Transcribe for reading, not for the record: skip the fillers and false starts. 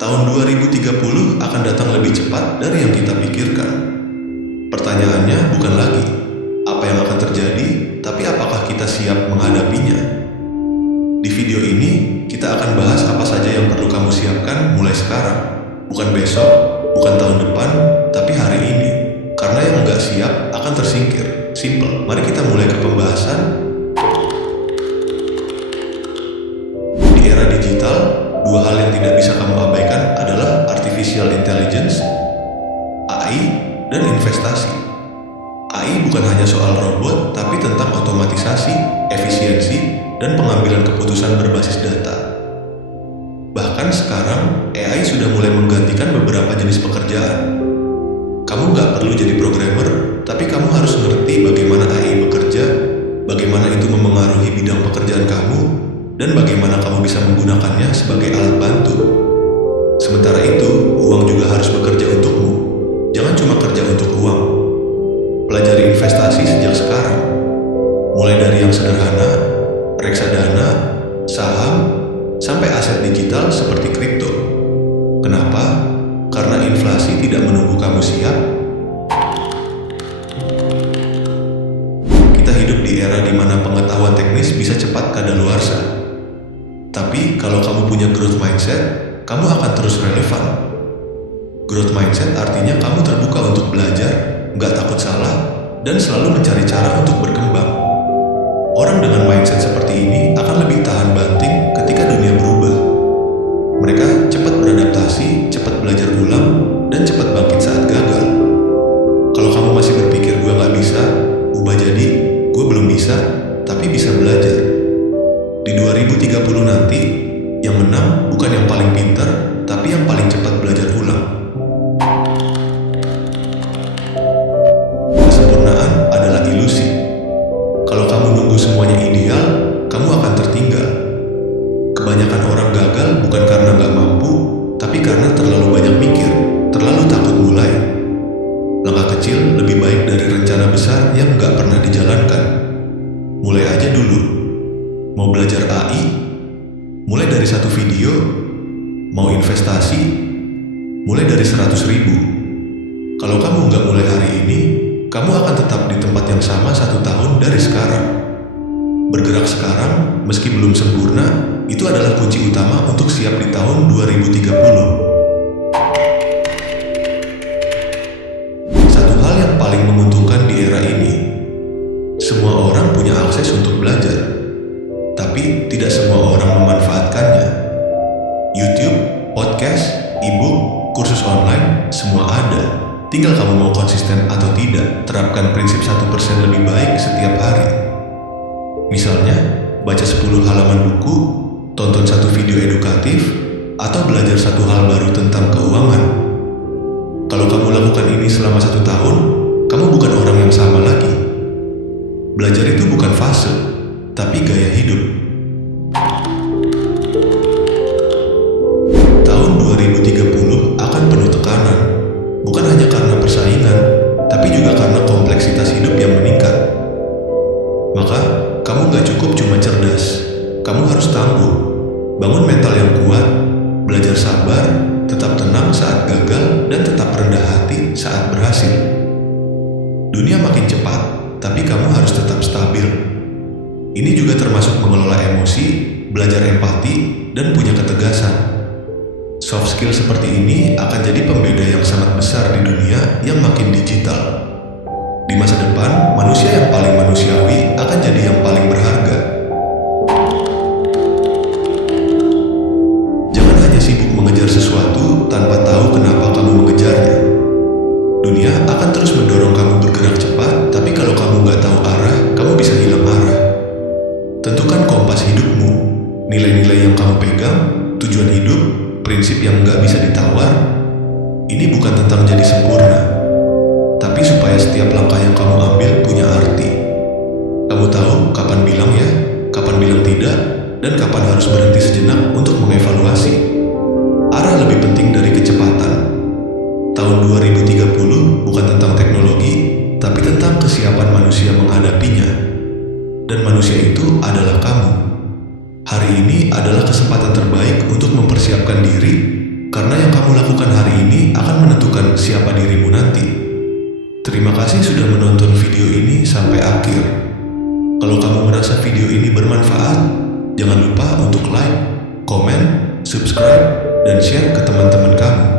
Tahun 2030 akan datang lebih cepat dari yang kita pikirkan. Pertanyaannya bukan lagi apa yang akan terjadi, tapi apakah kita siap menghadapinya. Di video ini, kita akan bahas apa saja yang perlu kamu siapkan mulai sekarang. Bukan besok, bukan tahun depan, tapi hari ini. Karena yang nggak siap akan tersingkir. Simple, mari kita mulai ke pembahasan. Di era digital, dua hal yang tidak bisa kamu abaikan adalah Artificial Intelligence, AI, dan investasi. AI bukan hanya soal robot, tapi tentang otomatisasi, efisiensi, dan pengambilan keputusan berbasis data. Bahkan sekarang, AI sudah mulai menggantikan beberapa jenis pekerjaan. Kamu nggak perlu jadi programmer, tapi kamu harus ngerti bagaimana AI bekerja, bagaimana itu memengaruhi bidang pekerjaan kamu, dan bagaimana kamu bisa menggunakannya sebagai alat bantu. Sementara itu, uang juga harus bekerja untukmu. Jangan cuma kerja untuk uang. Pelajari investasi sejak sekarang. Mulai dari yang sederhana, reksadana, saham, sampai aset digital seperti kripto. Kenapa? Karena inflasi tidak menunggu kamu siap. Kita hidup di era di mana pengetahuan teknis bisa cepat kadaluarsa. Tapi kalau kamu punya growth mindset, kamu akan terus relevan. Growth mindset artinya kamu terbuka untuk belajar, nggak takut salah, dan selalu mencari cara untuk berkembang. Orang dengan mindset seperti ini akan lebih tahan banting ketika dunia berubah. Mereka cepat beradaptasi, cepat belajar ulang, dan cepat bangkit saat gagal. Kalau kamu masih berpikir gue nggak bisa, ubah jadi gue belum bisa, tapi bisa belajar. Di 2030 nanti, yang menang bukan yang paling pintar, tapi yang paling cepat belajar ulang. Kesempurnaan adalah ilusi. Kalau kamu nunggu semuanya ideal, kamu akan tertinggal. Kebanyakan orang gagal bukan karena nggak mampu, tapi karena terlalu banyak mikir, terlalu takut mulai. Langkah kecil lebih baik dari rencana besar yang nggak pernah dijalankan. Mulai aja dulu. Mau belajar AI? Mulai dari 1 video. Mau investasi? Mulai dari 100.000. Kalau kamu nggak mulai hari ini, kamu akan tetap di tempat yang sama 1 tahun dari sekarang. Bergerak sekarang, meski belum sempurna, itu adalah kunci utama untuk siap di tahun 2030. Satu hal yang paling menguntungkan di era ini, semua orang punya akses untuk belajar. Tapi tidak semua orang memanfaatkannya. YouTube, podcast, e-book, kursus online, semua ada. Tinggal kamu mau konsisten atau tidak. Terapkan prinsip 1% lebih baik setiap hari. Misalnya, baca 10 halaman buku, tonton 1 video edukatif, atau belajar 1 hal baru tentang keuangan. Kalau kamu lakukan ini selama 1 tahun, kamu bukan orang yang sama lagi. Belajar itu bukan fase, tapi gaya hidup. Tahun 2030 akan penuh tekanan, bukan hanya karena persaingan, tapi juga karena kompleksitas hidup yang meningkat. Maka, kamu gak cukup cuma cerdas, kamu harus tangguh, bangun mental yang kuat, belajar sabar, tetap tenang saat gagal, dan tetap rendah hati saat berhasil. Dunia makin cepat, tapi kamu harus tetap stabil. Ini juga termasuk mengelola emosi, belajar empati, dan punya ketegasan. Soft skill seperti ini akan jadi pembeda yang sangat besar di dunia yang makin digital. Di masa depan, manusia yang paling manusiawi akan jadi yang paling berharga. Jangan hanya sibuk mengejar sesuatu tanpa tahu kenapa kamu mengejarnya. Dunia akan terus mendorong kamu bergerak cepat, tapi kalau kamu nggak tahu arah, kamu bisa hilang arah. Tentukan kompas hidupmu, nilai-nilai yang kamu pegang, tujuan hidup, prinsip yang nggak bisa ditawar. Ini bukan tentang jadi sempurna, tapi supaya setiap langkah yang kamu ambil punya arti. Kamu tahu kapan bilang ya, kapan bilang tidak, dan kapan harus berhenti sejenak untuk mengevaluasi. Arah lebih penting dari kecepatan. Tahun 2030 bukan tentang teknologi, tapi tentang kesiapan manusia menghadapinya. Dan manusia itu adalah kamu. Hari ini adalah kesempatan terbaik untuk mempersiapkan diri, Karena yang kamu lakukan hari ini akan menentukan siapa dirimu nanti. Terima kasih sudah menonton video ini sampai akhir. Kalau kamu merasa video ini bermanfaat, jangan lupa untuk like, komen, subscribe, dan share ke teman-teman kamu.